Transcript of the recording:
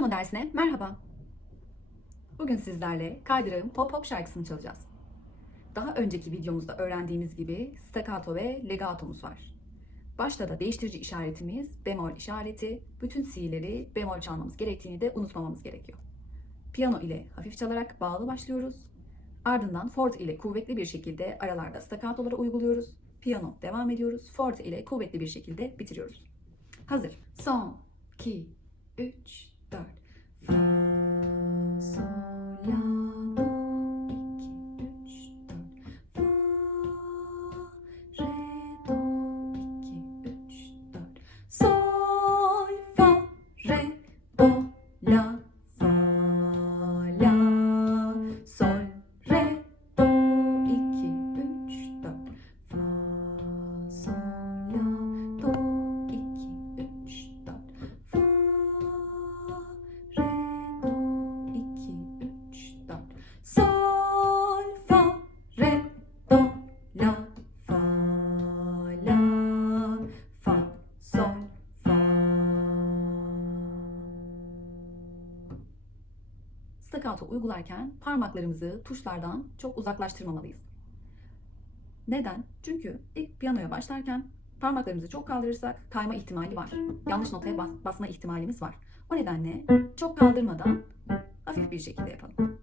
Piyano dersine merhaba. Bugün sizlerle Kaydırağın Pop Pop şarkısını çalacağız. Daha önceki videomuzda öğrendiğimiz gibi staccato ve legatomuz var. Başta da değiştirici işaretimiz bemol işareti, bütün C'leri bemol çalmamız gerektiğini de unutmamamız gerekiyor. Piyano ile hafif çalarak bağlı başlıyoruz. Ardından forte ile kuvvetli bir şekilde aralarda staccatoları uyguluyoruz. Piyano devam ediyoruz. Forte ile kuvvetli bir şekilde bitiriyoruz. Hazır. Son, 2, 3, Sol, fa, re, do, la, fa, la, fa, sol, fa. Staccato uygularken parmaklarımızı tuşlardan çok uzaklaştırmamalıyız. Neden? Çünkü ilk piyanoya başlarken parmaklarımızı çok kaldırırsak kayma ihtimali var. Yanlış notaya bas- basma ihtimalimiz var. O nedenle çok kaldırmadan hafif bir şekilde yapalım.